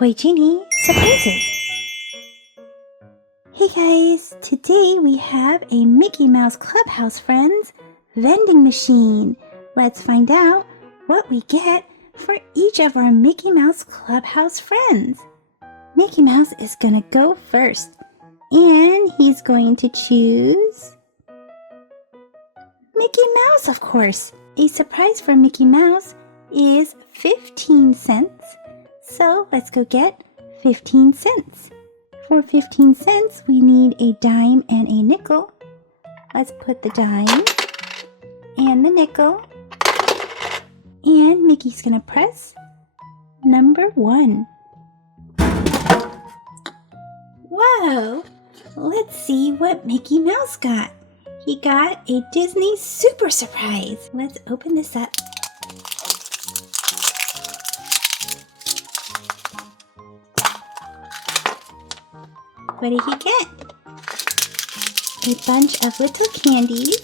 Toy Genie surprises. Hey guys, today we have a Mickey Mouse Clubhouse Friends vending machine. Let's find out what we get for each of our Mickey Mouse Clubhouse friends. Mickey Mouse is gonna go first, and he's going to choose Mickey Mouse, of course. A surprise for Mickey Mouse is 15 cents. So let's go get 15 cents. For 15 cents, we need a dime and a nickel. Let's put the dime and the nickel. And Mickey's gonna press number 1. Whoa! Let's see what Mickey Mouse got. He got a Disney Super Surprise. Let's open this up. What did he get? A bunch of little candies.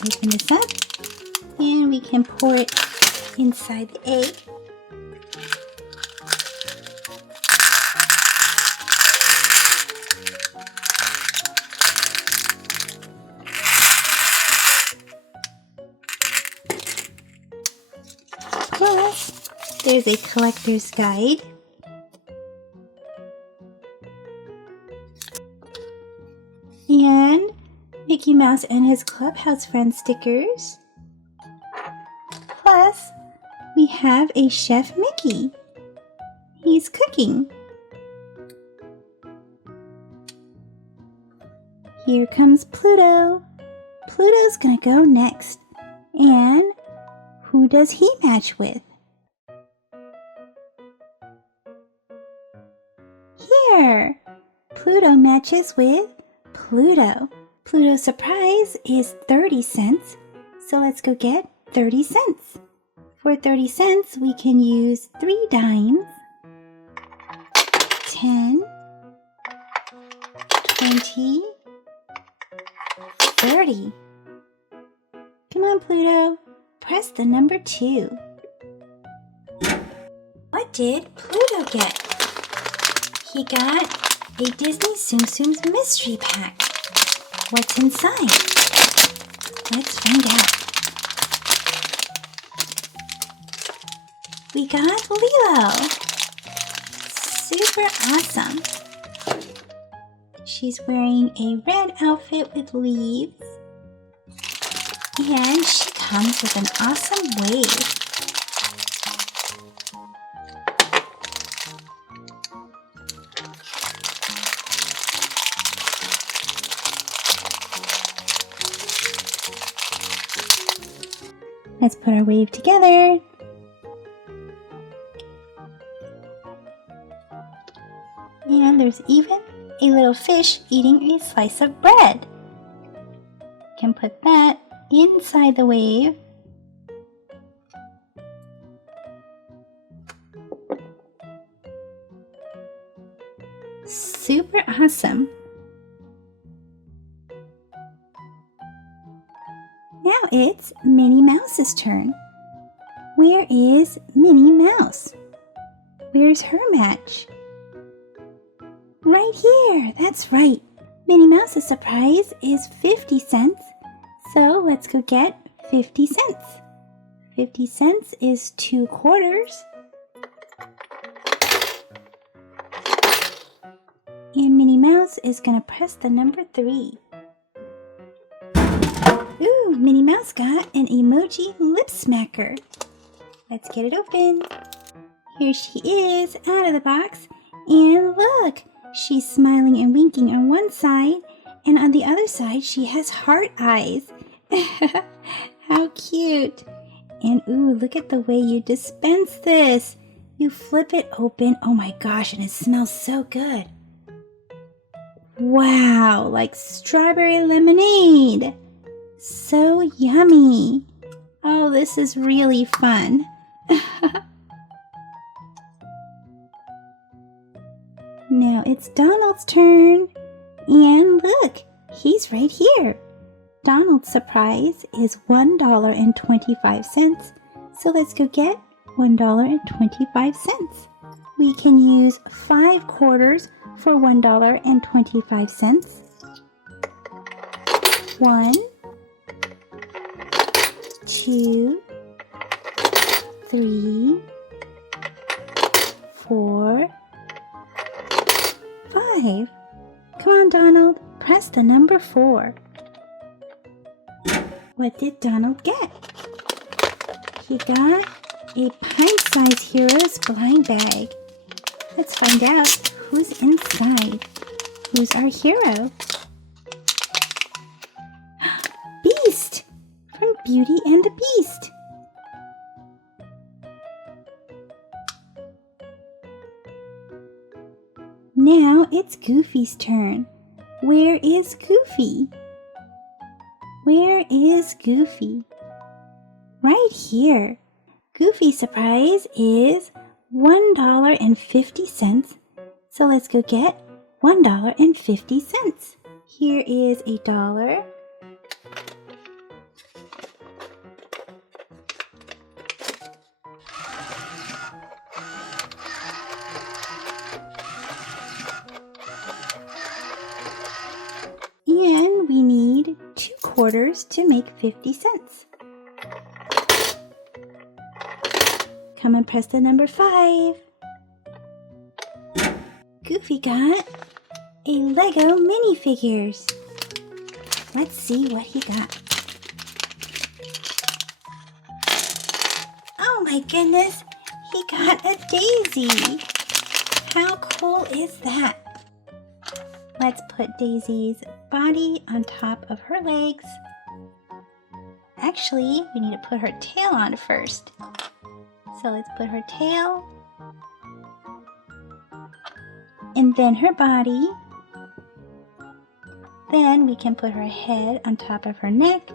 Open this up, and we can pour it inside the egg. Plus, there's a collector's guide. And Mickey Mouse and his Clubhouse Friends stickers. Plus, we have a Chef Mickey. He's cooking. Here comes Pluto. Pluto's gonna go next. And who does he match with? Here! Pluto matches with Pluto. Pluto's surprise is 30 cents, so let's go get 30 cents. For 30 cents, we can use 3 dimes, 10, 20, 30. Come on, Pluto, press the number 2. What did Pluto get? He got a Disney Tsum Tsum's mystery pack. What's inside? Let's find out. We got Lilo. Super awesome. She's wearing a red outfit with leaves. And she comes with an awesome wave. Let's put our wave together. And there's even a little fish eating a slice of bread. You can put that inside the wave. Super awesome. Now it's Minnie Mouse's turn. Where is Minnie Mouse? Where's her match? Right here, that's right. Minnie Mouse's surprise is 50 cents, so let's go get 50 cents. 50 cents is 2 quarters. And Minnie Mouse is gonna press the number 3. Ooh, Minnie Mouse got an emoji lip smacker. Let's get it open. Here she is out of the box. And look, she's smiling and winking on one side, and on the other side she has heart eyes. How cute. And ooh, look at the way you dispense this. You flip it open. Oh my gosh, and it smells so good. Wow, like strawberry lemonade. So yummy. Oh, this is really fun. Now it's Donald's turn. And look, he's right here. Donald's surprise is $1.25. So let's go get $1.25. We can use 5 quarters for $1.25. 1, 2, 3, 4, 5. Come on, Donald, press the number 4. What did Donald get? He got a pint-sized Heroes blind bag. Let's find out who's inside. Who's our hero? Beast! From Beauty and the Beast. Now it's Goofy's turn. Where is Goofy? Where is Goofy? Right here. Goofy's surprise is $1.50. So let's go get $1.50. Here is a dollar. And we need 2 quarters to make 50 cents. Come and press the number 5. Goofy got a Lego Minifigures. Let's see what he got. Oh my goodness, he got a daisy. How cool is that? Let's put Daisy's body on top of her legs. Actually, we need to put her tail on first. So let's put her tail. And then her body. Then we can put her head on top of her neck.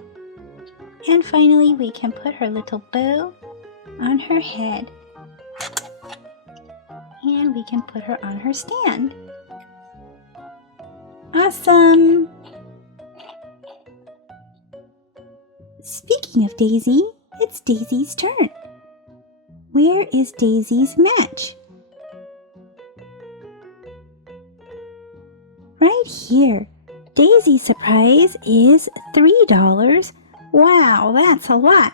And finally, we can put her little bow on her head. And we can put her on her stand. Awesome! Speaking of Daisy, it's Daisy's turn. Where is Daisy's match? Right here. Daisy's surprise is $3. Wow, that's a lot.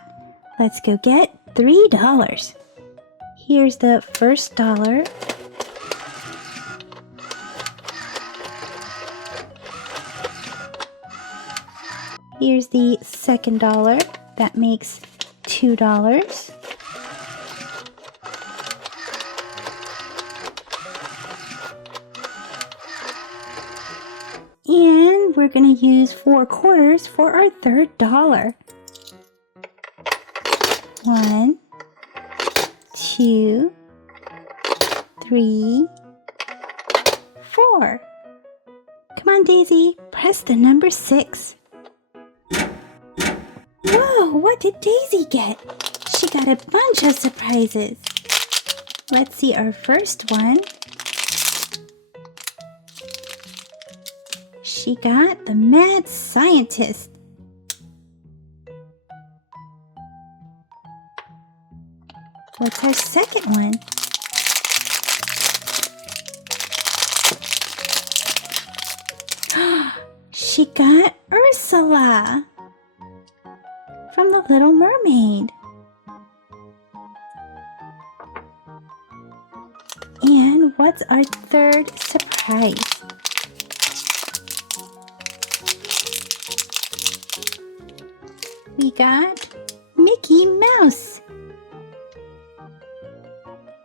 Let's go get $3. Here's the first dollar. Here's the second dollar. That makes $2. And we're going to use 4 quarters for our third dollar. 1, 2, 3, 4. Come on, Daisy, press the number 6. Whoa, what did Daisy get? She got a bunch of surprises. Let's see our first one. She got the Mad Scientist. What's our second one? She got Ursula from The Little Mermaid. And what's our third surprise? We got Mickey Mouse.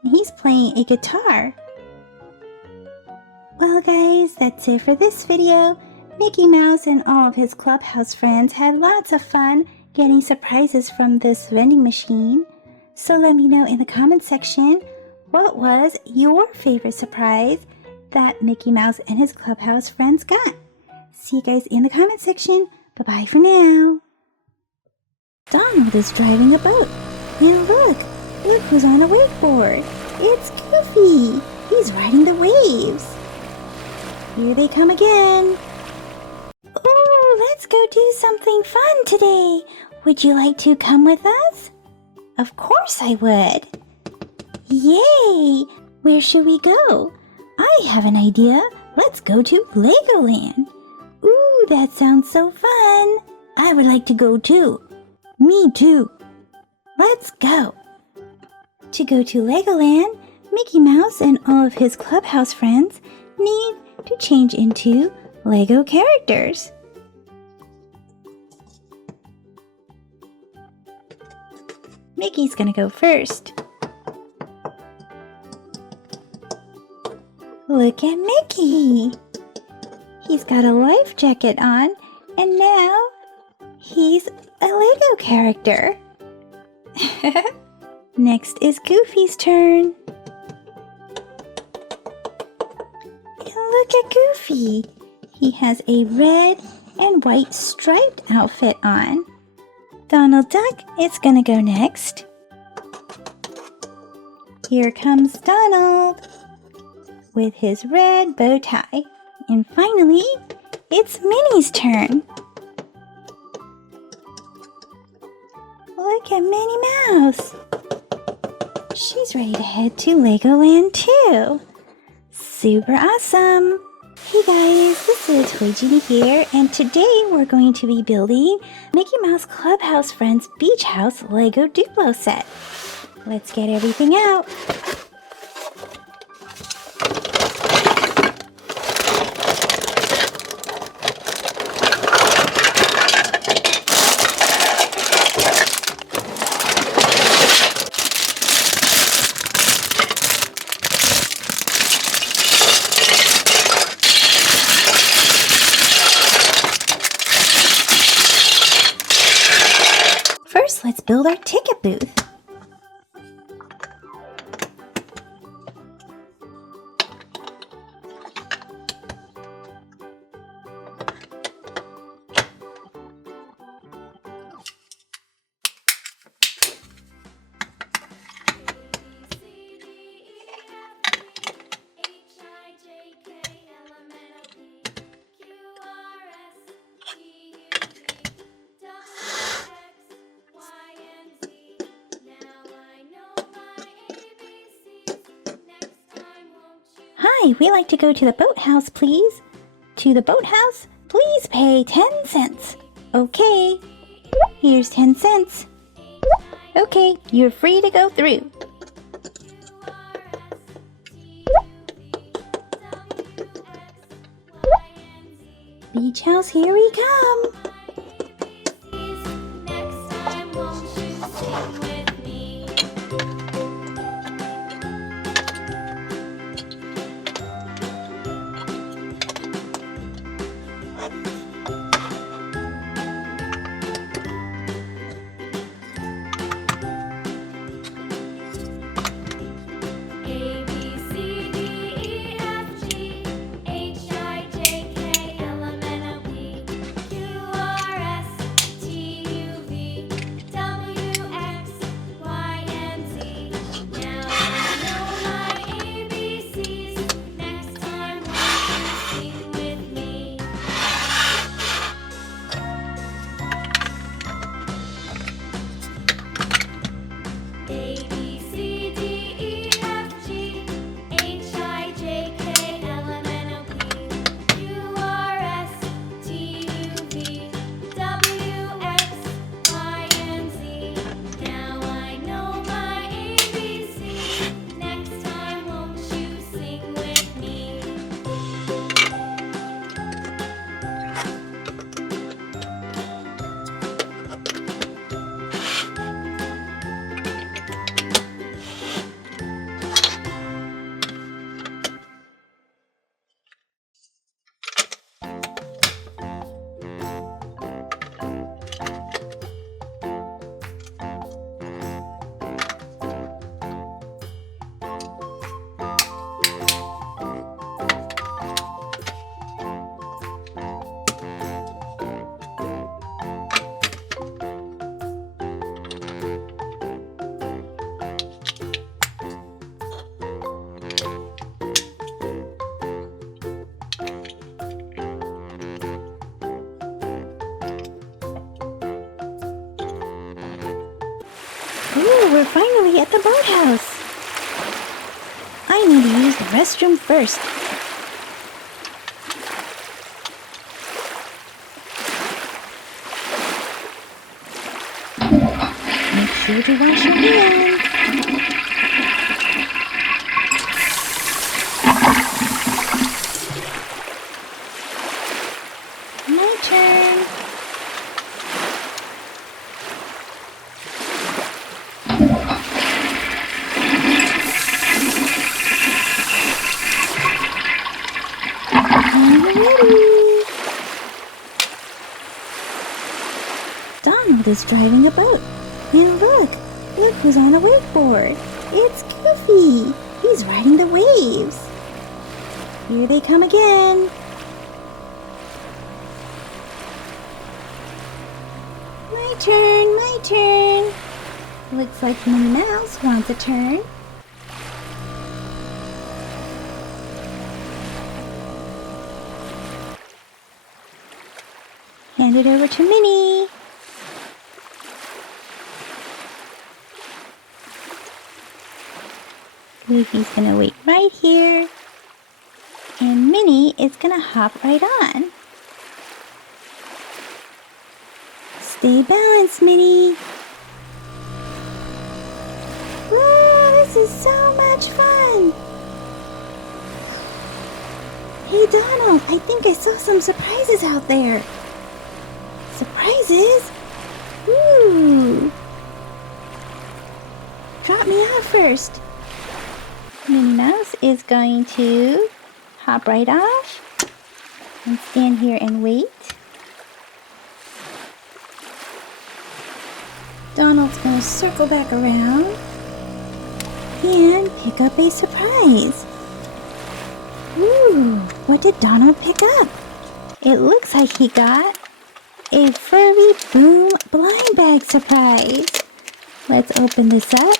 He's playing a guitar. Well guys, that's it for this video. Mickey Mouse and all of his clubhouse friends had lots of fun getting surprises from this vending machine. So let me know in the comment section, what was your favorite surprise that Mickey Mouse and his clubhouse friends got? See you guys in the comment section. Bye-bye for now. Donald is driving a boat. And look who's on a wakeboard. It's Goofy. He's riding the waves. Here they come again. Ooh, let's go do something fun today. Would you like to come with us? Of course I would. Yay! Where should we go? I have an idea. Let's go to Legoland. Ooh, that sounds so fun. I would like to go too. Me too. Let's go. To go to Legoland, Mickey Mouse and all of his clubhouse friends need to change into Lego characters. Mickey's gonna go first. Look at Mickey. He's got a life jacket on, and now he's a Lego character. Next is Goofy's turn. And look at Goofy. He has a red and white striped outfit on. Donald Duck is gonna go next. Here comes Donald with his red bow tie. And finally, it's Minnie's turn. Look at Minnie Mouse. She's ready to head to Legoland too. Super awesome. Hey guys, this is Toy Genie here, and today we're going to be building Mickey Mouse Clubhouse Friends Beach House Lego Duplo set. Let's get everything out. First, let's build our ticket booth. Hi, we like to go to the boathouse, please. To the boathouse, please pay 10 cents. Okay, here's 10 cents. Okay, you're free to go through. Beach house, here we come. Ooh, we're finally at the boathouse. use the restroom first. Make sure to wash your hands. My turn. I'm ready. Donald is driving a boat. And look who's on the wakeboard. It's Goofy. He's riding the waves. Here they come again. My turn, my turn. Looks like Minnie Mouse wants a turn. Hand it over to Minnie. Goofy's gonna wait right here. And Minnie is gonna hop right on. Stay balanced, Minnie. Whoa, this is so much fun. Hey, Donald, I think I saw some surprises out there. Surprises? Ooh. Drop me out first. Minnie Mouse is going to hop right off and stand here and wait. Donald's going to circle back around and pick up a surprise. Ooh, what did Donald pick up? It looks like he got a Furby Boom blind bag surprise. Let's open this up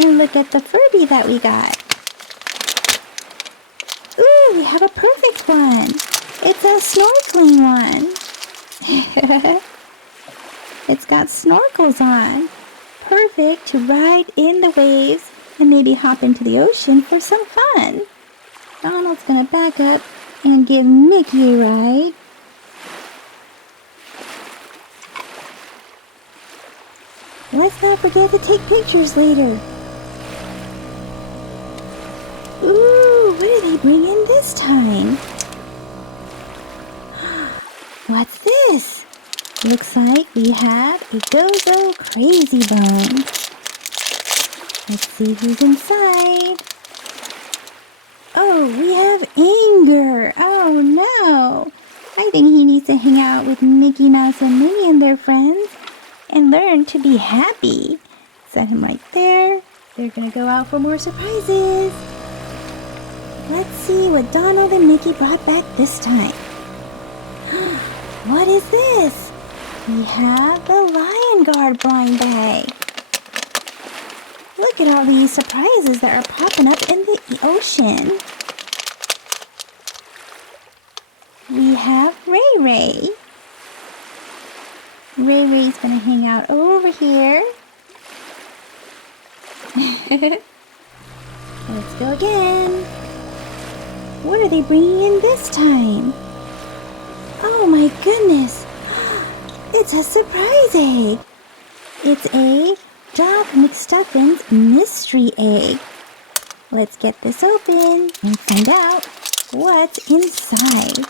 and look at the Furby that we got. Ooh, we have a perfect one. It's a snorkeling one. It's got snorkels on. Perfect to ride in the waves and maybe hop into the ocean for some fun. Donald's gonna back up and give Mickey a ride. Let's not forget to take pictures later. Ooh, what did they bring in this time? What's this? Looks like we have a Go-Go Crazy Bone. Let's see who's inside. Oh, we have Anger. Oh no. I think he needs to hang out with Mickey Mouse and Minnie and their friends and learn to be happy. Set him right there. They're gonna go out for more surprises. Let's see what Donald and Mickey brought back this time. What is this? We have the Lion Guard blind bag. Look at all these surprises that are popping up in the ocean. We have Ray Ray. Ray Ray's gonna hang out over here. Let's go again. What are they bringing in this time? Oh my goodness. It's a surprise egg. It's a Doc McStuffin's mystery egg. Let's get this open and find out what's inside.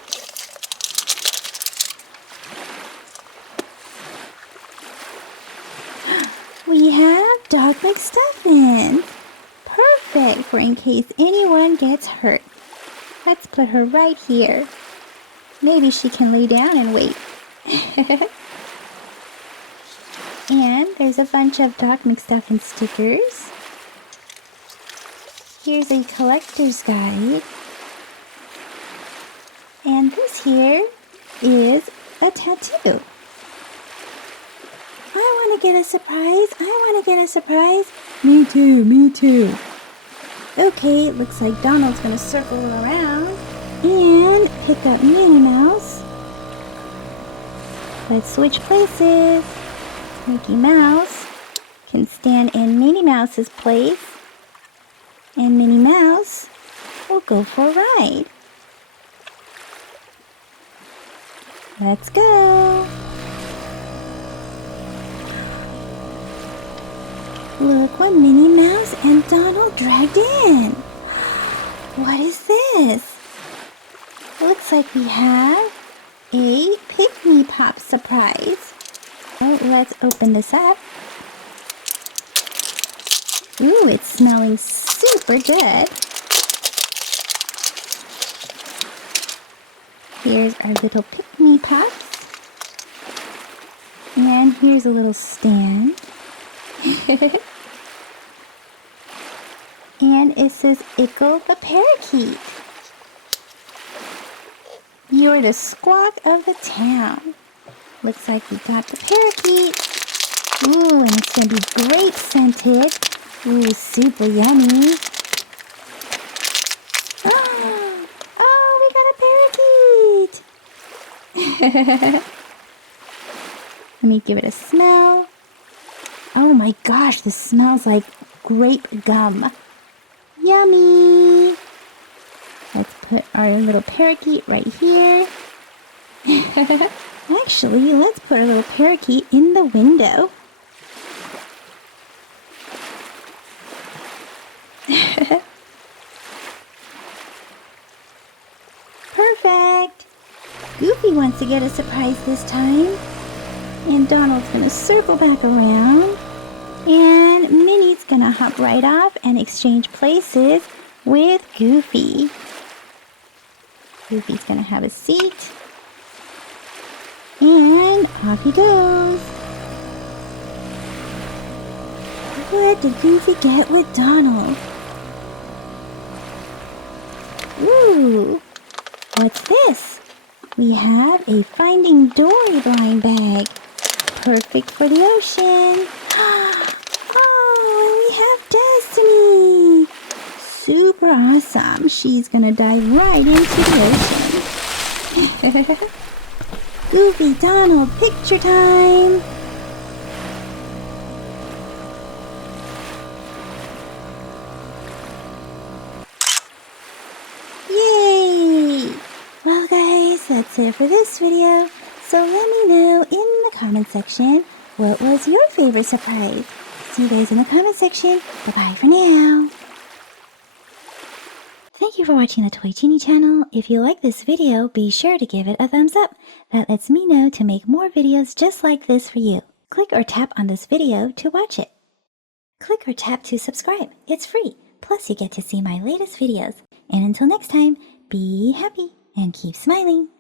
We have Doc McStuffin. Perfect for in case anyone gets hurt. Let's put her right here. Maybe she can lay down and wait. And there's a bunch of Doc McStuffin stickers. Here's a collector's guide. And this here is a tattoo. I want to get a surprise. I want to get a surprise. Me too, me too. Okay, looks like Donald's going to circle around and pick up Minnie Mouse. Let's switch places. Mickey Mouse can stand in Minnie Mouse's place. And Minnie Mouse will go for a ride. Let's go. Look what Minnie Mouse and Donald dragged in. What is this? Looks like we have a Pick-Me Pop surprise. So let's open this up. Ooh, it's smelling super good. Here's our little Pick-Me Pops. And here's a little stand. And it says, Ickle the parakeet. You're the squawk of the town. Looks like we got the parakeet. Ooh, and it's going to be grape scented. Ooh, super yummy. Oh, we got a parakeet. Let me give it a smell. Oh my gosh, this smells like grape gum. Yummy! Let's put our little parakeet right here. Actually, let's put our little parakeet in the window. Perfect! Goofy wants to get a surprise this time. And Donald's going to circle back around. And Minnie's going to hop right off and exchange places with Goofy. Goofy's going to have a seat. And off he goes. What did Goofy get with Donald? Ooh, what's this? We have a Finding Dory blind bag. Perfect for the ocean. Oh, we have Destiny. Super awesome. She's gonna dive right into the ocean. Goofy, Donald, picture time. Yay! Well guys, that's it for this video. So let me know in the comment section what was your favorite surprise. See you guys in the comment section. Bye-bye for now. Thank you for watching the Toy Genie channel. If you like this video, be sure to give it a thumbs up. That lets me know to make more videos just like this for you. Click or tap on this video to watch it. Click or tap to subscribe. It's free. Plus you get to see my latest videos. And until next time, be happy and keep smiling.